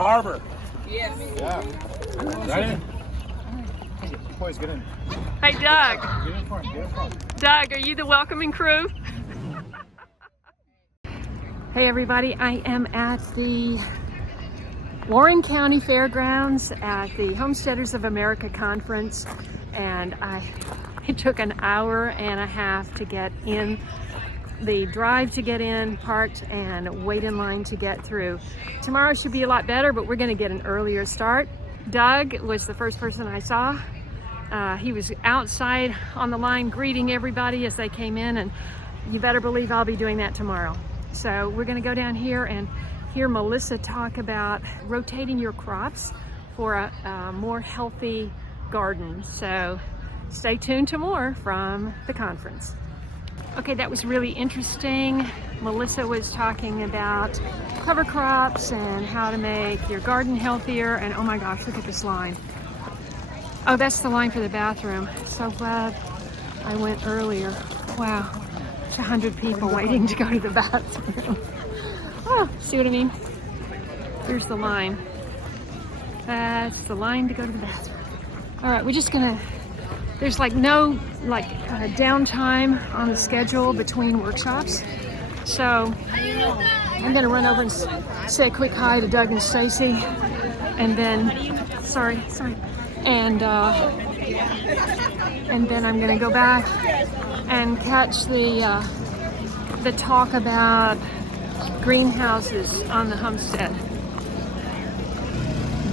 Harbor. Yes. Yeah. Right in. Boys, get in. Hey, Doug. Get in front. Get in front. Doug, are you the welcoming crew? Hey everybody, I am at the Warren County Fairgrounds at the Homesteaders of America conference, and it took an hour and a half to get in, the drive to get in, parked, and wait in line to get through. Tomorrow should be a lot better, but we're going to get an earlier start. Doug was the first person I saw. He was outside on the line greeting everybody as they came in, and you better believe I'll be doing that tomorrow. So we're going to go down here and hear Melissa talk about rotating your crops for a more healthy garden. So stay tuned to more from the conference. Okay, that was really interesting. Melissa was talking about cover crops and how to make your garden healthier. And oh my gosh, look at this line. Oh, that's the line for the bathroom. So glad I went earlier. Wow. 100 people waiting to go to the bathroom. Oh, see what I mean? Here's the line. That's the line to go to the bathroom. All right, we're just gonna, there's no downtime on the schedule between workshops. So I'm gonna run over and say a quick hi to Doug and Stacie, and then, sorry. And then I'm gonna go back and catch the talk about greenhouses on the homestead.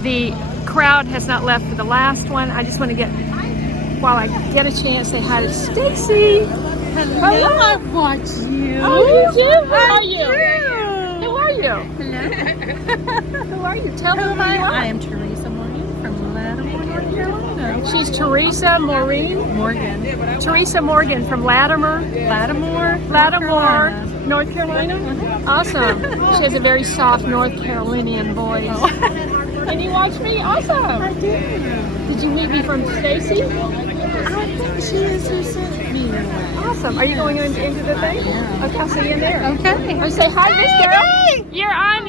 The crowd has not left for the last one. I just want to while I get a chance, say hi to Stacie. Hello, I watch you. Oh, you do? Who are you? Who are you? Hello. Who are you? Tell me who you are. I am Teresa Morgan from Lattimore, North Carolina. She's Teresa Morgan. Teresa Morgan from Lattimore, North Carolina. Uh-huh. Awesome. She has a very soft North Carolinian voice. Oh. And you watch me? Awesome. I do. Did you meet me from Stacie? I think she is who sent me your way. Awesome. Are you going into the thing? Yeah. Okay, I'll see you in there. Okay. Or say hi, Miss Girl. Hey. You're on.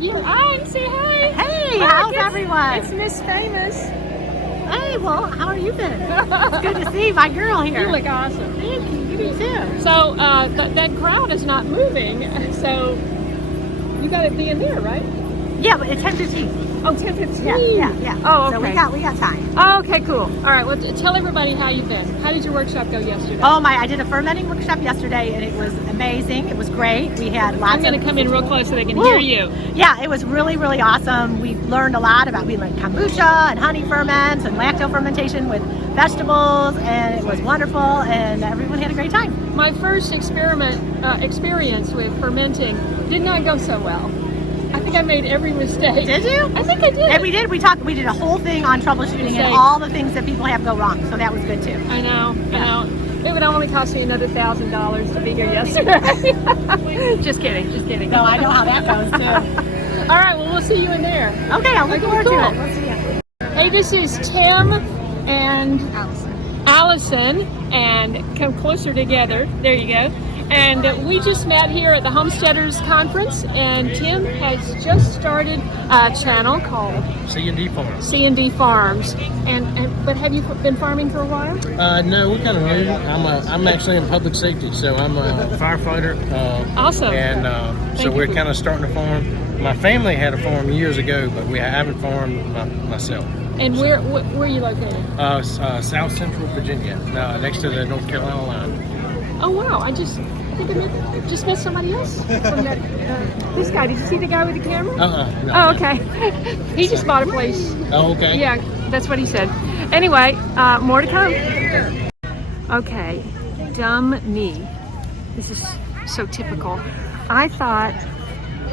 You're on. Say hi. Hey, Look, how's everyone? It's Miss Famous. Hey, well, how are you been? It's good to see my girl here. You look awesome. Thank you. You do too. So that crowd is not moving. So you got to be in there, right? Yeah, but it's 10:15. Oh, 10:15. Yeah. Oh, So okay. we got time. Oh, okay, cool. All right. Well, tell everybody how you've been. How did your workshop go yesterday? Oh my! I did a fermenting workshop yesterday, and it was amazing. It was great. We had lots. I'm going to come in real close so they can Woo. hear you. Yeah, it was really, really awesome. We learned a lot we learned kombucha and honey ferments and lacto fermentation with vegetables, and it was wonderful, and everyone had a great time. My first experience with fermenting did not go so well. I think I made every mistake. Did you? I think I did. And we did. We did a whole thing on troubleshooting and all the things that people have go wrong. So that was good too. I know. It would only cost me another $1,000 to be here yesterday. Just kidding. No, I know how that goes too. All right, well, we'll see you in there. Okay, I'll look forward cool. to it. We'll see you. Hey, this is Tim and Allison, and come closer together. There you go. And we just met here at the Homesteaders conference, and Tim has just started a channel called C&D Farms. C&D Farms. But have you been farming for a while? No, we're kind of new. I'm actually in public safety, so I'm a firefighter. Awesome. And so we're kind of starting to farm. My family had a farm years ago, but we haven't farmed myself. And where are you located? South Central Virginia, next to the North Carolina line. Oh wow! I think I just met somebody else from that. This guy. Did you see the guy with the camera? No. Oh, okay. He just bought a place. Oh, okay. Yeah, that's what he said. Anyway, more to come. Okay, dumb me. This is so typical. I thought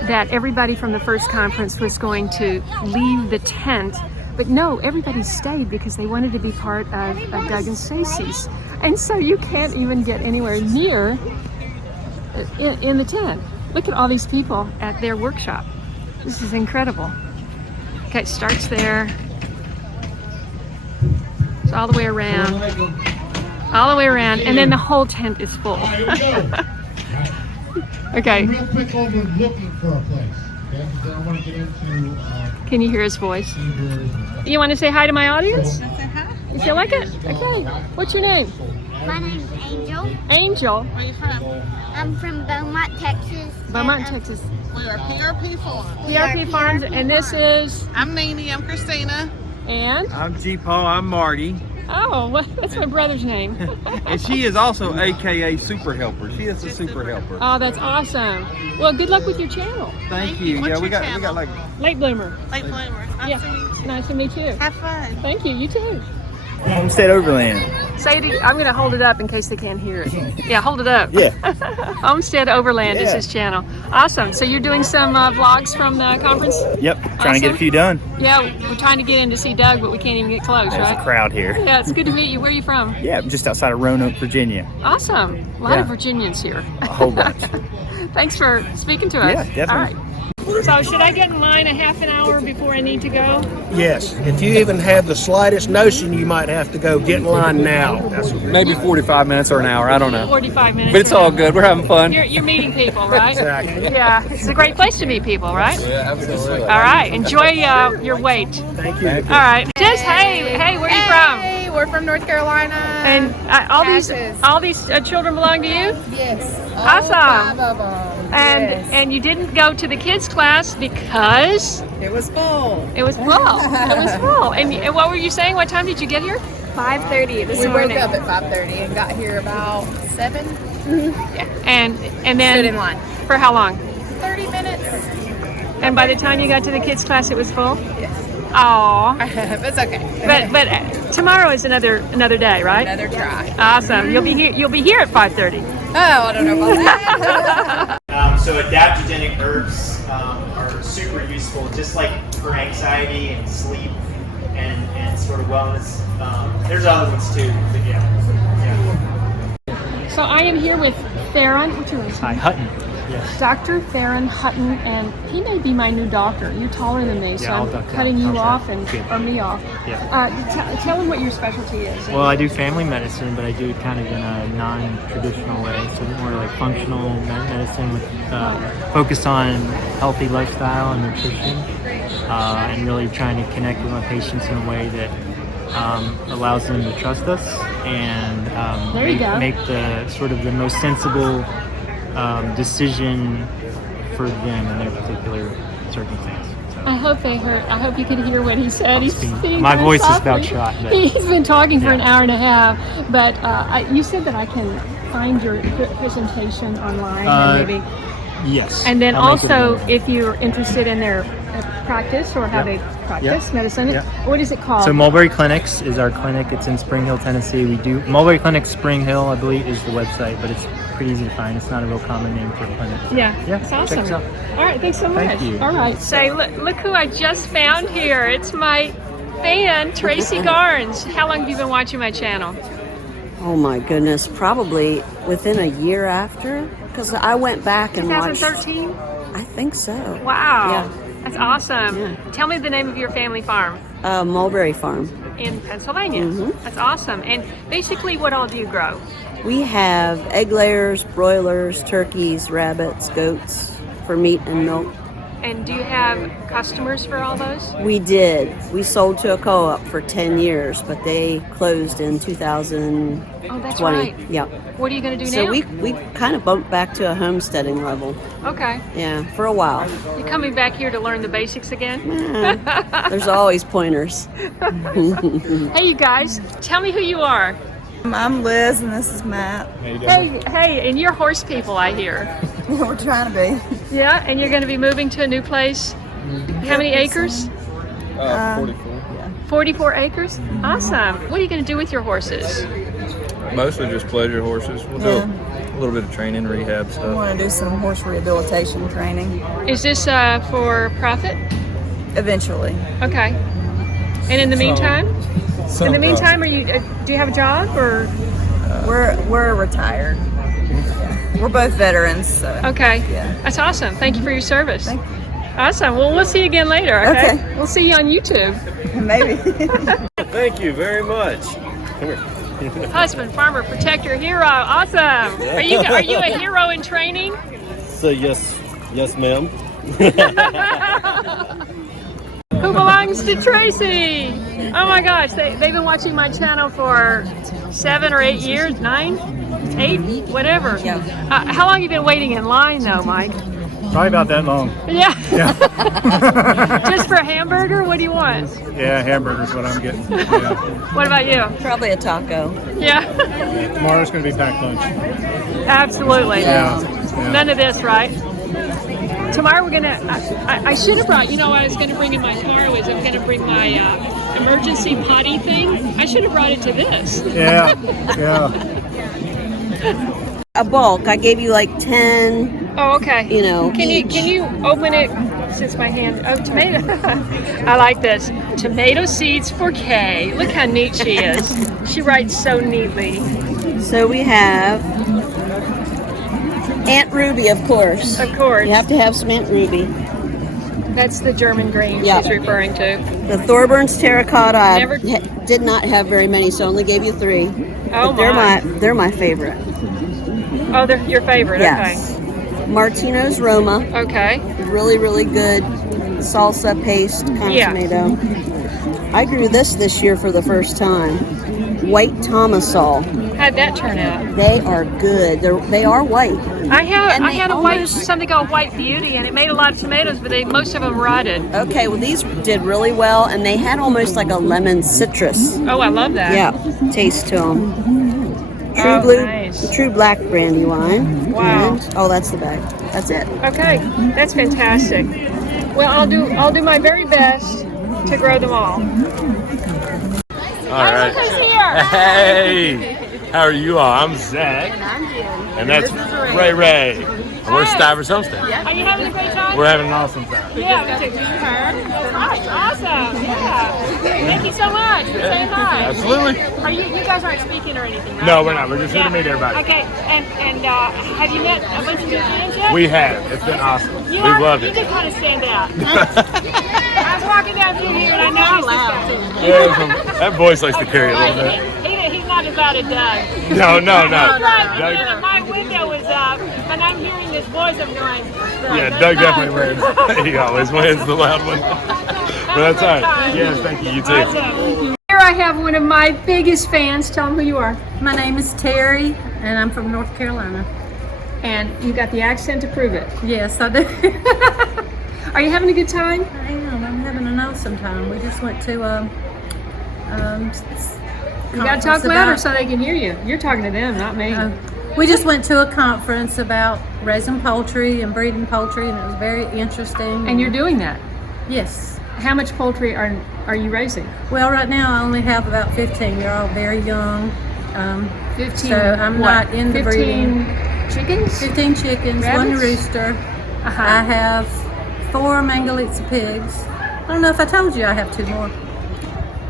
that everybody from the first conference was going to leave the tent, but no, everybody stayed because they wanted to be part of Doug and Stacie's. And so you can't even get anywhere near in the tent. Look at all these people at their workshop. This is incredible. Okay, it starts there. It's all the way around. All the way around, and then the whole tent is full. Okay. Real quick over looking for a place. Can you hear his voice? You want to say hi to my audience? Say hi. You feel like it? Okay. What's your name? My name's Angel. Angel. Where you from? I'm from Beaumont, Texas. Beaumont, Texas. We are PRP Farm. PRP Farms, and this is, I'm Nene. I'm Christina. and, I'm G-Paul, I'm Marty, oh, that's my brother's name. and she is also AKA Super Helper. She is a super helper. Oh, that's awesome. Well, good luck with your channel. Thank you. What's Yeah, we your got channel? like Late bloomer. Late bloomer. Yeah. Nice to meet you. Have fun. Thank you. You too. Homestead Overland. Say it, I'm going to hold it up in case they can't hear it. Yeah, hold it up. Yeah. Homestead Overland is Yeah. his channel. Awesome. So you're doing some vlogs from the conference? Yep. Trying to get a few done. Yeah, we're trying to get in to see Doug, but we can't even get close, There's right? a crowd here. Yeah, it's good to meet you. Where are you from? Yeah, I'm just outside of Roanoke, Virginia. Awesome. A lot of Yeah. Virginians here. A whole bunch. Thanks for speaking to us. Yeah, definitely. All right. So should I get in line a half an hour before I need to go? Yes, if you even have the slightest notion you might have to go, get in line now. Maybe 45 minutes or an hour, I don't know. 45 minutes. But it's all good, we're having fun. You're meeting people, right? Exactly. Yeah, it's a great place to meet people, right? Yeah, absolutely. All right, enjoy your wait. Thank you. All right, just hey, where are you from? Hey, we're from North Carolina. And Texas. all these children belong to you? Yes. Awesome. All 5 of them. And you didn't go to the kids class because It was full. it was full. It was full. And what were you saying? What time did you get here? 5:30 this morning. We woke up at 5:30 and got here about 7. And then Stood in line. For how long? 30 minutes. And by the time you got to the kids class, it was full. Yes. Aw. It's okay. But tomorrow is another day, right? Another try. Awesome. You'll be here at 5:30. Oh, I don't know about that. So adaptogenic herbs are super useful, just like for anxiety and sleep and sort of wellness. There's other ones too, but yeah. So I am here with Theron. What's your name? Hi, Hutton. Yes. Dr. Theron Hutton, and he may be my new doctor. You're taller than me, so Yeah, I'll I'm duck down. cutting you How's off that? or me off. Yeah. Tell him what your specialty is. Well, I do family medicine, but I do it kind of in a non-traditional way, so more like functional medicine with focus on healthy lifestyle and nutrition, and really trying to connect with my patients in a way that allows them to trust us and make the sort of the most sensible decision for them in their particular circumstance. I hope they heard. I hope you could hear what he said. My voice is about shot. But He's been talking for an hour and a half, but you said that I can find your presentation online and maybe. Yes. And then I'll make it also, available. if you're interested in their practice or how they practice medicine, what is it called? So Mulberry Clinics is our clinic. It's in Spring Hill, Tennessee. We do Mulberry Clinics Spring Hill, I believe, is the website, but it's pretty easy to find. It's not a real common name for a clinic. Yeah, Yeah, it's check awesome. us out. All right, thanks so much. Thank you. All right, say, look who I just found here. It's my fan, Tracy Gardens. How long have you been watching my channel? Oh my goodness, probably within a year after, because I went back and watched. 2013? I think so. Wow, Yeah. that's awesome. Yeah. Tell me the name of your family farm. Mulberry Farm. In Pennsylvania. Mhm. That's awesome. And basically, what all do you grow? We have egg layers, broilers, turkeys, rabbits, goats for meat and milk. And do you have customers for all those? We did. We sold to a co-op for 10 years, but they closed in 2020. Oh, that's right. Yeah. What are you going to do So now? we kind of bumped back to a homesteading level. Okay. Yeah, for a while. You coming back here to learn the basics again? There's always pointers. Hey, you guys, tell me who you are. I'm Liz and this is Matt. Hey, and you're horse people, I hear. We're trying to be. Yeah, and you're going to be moving to a new place. How many acres? 44. 44 acres? Awesome. What are you going to do with your horses? Mostly just pleasure horses. We'll do a little bit of training, rehab I stuff. want to do some horse rehabilitation training Is this for profit? eventually. Okay. And in the meantime? In the meantime, are you? Do you have a job or? We're retired. Yeah. We're both veterans, so. Okay. Yeah. That's awesome. Thank you for your service. Thank you. Awesome. Well, we'll see you again later. Okay. Okay. We'll see you on YouTube. Maybe. Thank you very much. Come here. Husband, farmer, protector, hero. Awesome. Are you a hero in training? So yes, ma'am. Who belongs to Tracy? Oh my gosh, they've been watching my channel for 7 or 8 years, 9, 8, whatever. Yeah. How long have you been waiting in line though, Mike? Probably about that long. Yeah. Just for a hamburger? What do you want? Yeah, hamburger's what I'm getting. Yeah. What about you? Probably a taco. Yeah. Tomorrow's going to be packed lunch. Absolutely. Yeah. None of this, right? Tomorrow we're gonna, I should have brought, you know what I was gonna bring in my car was I'm gonna bring my emergency potty thing. I should have brought it to this. Yeah, yeah. A bulk. I gave you like 10. Oh, okay. You know, Can you open it since my hand, oh, tomato. I like this. Tomato seeds for Kaye. Look how neat she is. She writes so neatly. So we have Aunt Ruby, of course. Of course. You have to have some Aunt Ruby. That's the German green Yep. she's referring to. The Thorburns terracotta. I Never- did not have very many, so I only gave you 3. Oh, But they're my favorite. Oh, they're your favorite. Yes. Martino's Roma. Okay. Really, really good salsa paste kind of tomato. I grew this year for the first time. White Tomasol. How'd that turn out? They are good. They are white. I had a white, something called White Beauty, and it made a lot of tomatoes, but most of them rotted. Okay, well these did really well, and they had almost like a lemon citrus. Oh, I love that. Yeah, taste to them. Oh, True nice. True black brandy wine. Wow. And, oh, that's the bag. That's it. Okay, that's fantastic. Well, I'll do my very best to grow them all. All right. Hey, how are you all? I'm Zach. And I'm Jen. And that's this is Ray. And we're Stivers Homestead. Are you having a great time? We're having an awesome time. Yeah, me too. That's right. Awesome. Yeah. Thank you so much for saying hi. Absolutely. Are you guys aren't speaking or anything, right? No, we're not. We're just here to meet everybody. Okay. And have you met a bunch of your friends yet? We have. It's been awesome. You We've loved You it. did kind of stand out. I was walking down through here and I noticed this guy. Yeah, that voice likes to carry a little bit. He's not as bad as Doug. No. Right, my window was up and I'm hearing this voice. I'm going. Yeah, Doug definitely wins. He always wins, the loud one. But that's all right. Yes, thank you. You too. Awesome. Here I have one of my biggest fans. Tell them who you are. My name is Terry, and I'm from North Carolina. And you got the accent to prove it. Yes, I do. Are you having a good time? I am. I'm having an awesome time. We just went to you gotta talk louder so they can hear you. You're talking to them, not me. We just went to a conference about raising poultry and breeding poultry, and it was very interesting. And you're doing that? Yes. How much poultry are you raising? Well, right now I only have about 15. They're all very young. 15. So I'm not in the breeding. 15 chickens? 15 chickens, Rabbits? 1 rooster. I have 4 Mangalitsa pigs. I don't know if I told you I have 2 more.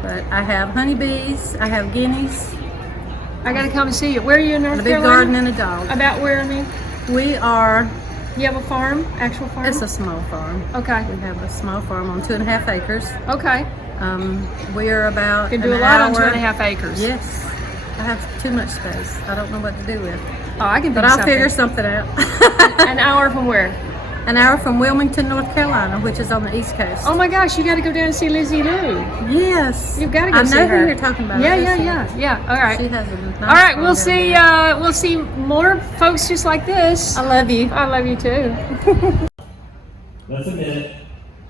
But I have honeybees, I have guineas. I gotta come and see you. Where are you in North Carolina? A big garden and a dog. About where, I mean? We are... You have a farm? Actual farm? It's a small farm. Okay. We have a small farm on 2.5 acres. Okay. We're about You can do a lot on 2.5 acres. Yes. I have too much space. I don't know what to do with. Oh, I can do But I'll figure something out. An hour from where? An hour from Wilmington, North Carolina, which is on the East Coast. Oh my gosh, you got to go down and see Lizzie Lou. Yes. You've got to go see her. I know who you're talking about. Yeah. All right. She has a nice All right, farm we'll down see. there. We'll see more folks just like this. I love you. I love you too. Let's admit it.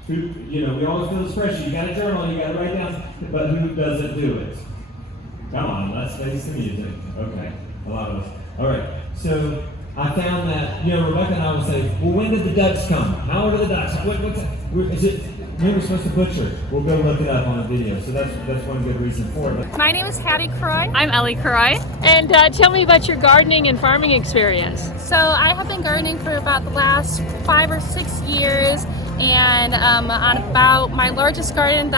We always feel this pressure. You got to journal, you got to write down, but who doesn't do it? Come on, let's face the music. Okay, a lot of us. All right, so I found that, Rebecca and I will say, well, when did the ducks come? How old are the ducks? When we're supposed to butcher? We'll go look it up on a video. So that's one good reason for it. My name is Hattie Croy. I'm Ellie Croy. And tell me about your gardening and farming experience. So I have been gardening for about the last 5 or 6 years. And on about my largest garden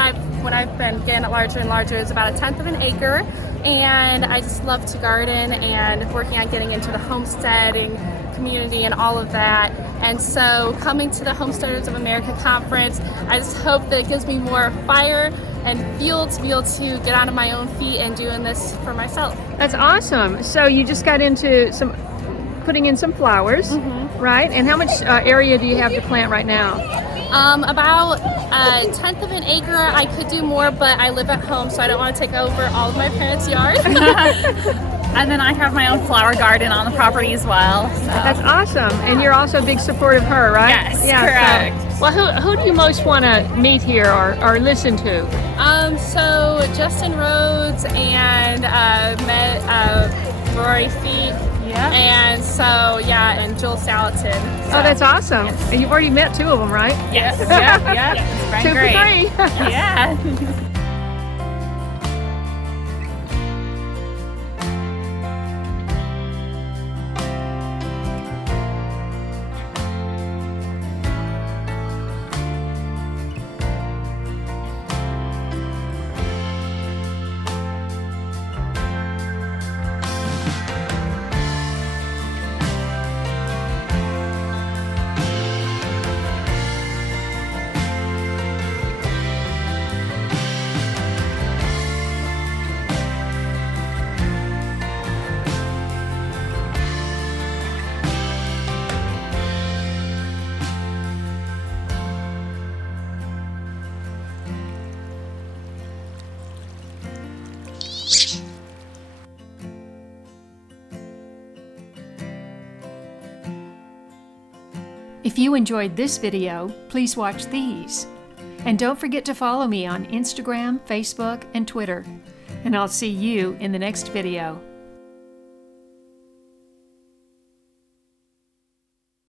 when I've been getting it larger and larger is about 1/10 of an acre. And I just love to garden and working on getting into the homesteading community and all of that. And so coming to the Homesteaders of America conference, I just hope that it gives me more fire and fuel to be able to get out of my own feet and doing this for myself. That's awesome. So you just got into putting in some flowers. Mm-hmm. Right, and how much area do you have to plant right now? About a 1/10 of an acre. I could do more, but I live at home, so I don't want to take over all of my parents' yard. And then I have my own flower garden on the property as well. So. That's awesome, and you're also a big supporter of her, right? Yes, correct. So, well, who do you most want to meet here or listen to? So Justin Rhodes and met Rory Feet. Yeah. And so, yeah, and Joel Salatin. So. Oh, that's awesome. Yes. And you've already met 2 of them, right? Yes. Yeah. It's been 2 great. for 3. Yeah. If you enjoyed this video, please watch these. And don't forget to follow me on Instagram, Facebook, and Twitter. And I'll see you in the next video.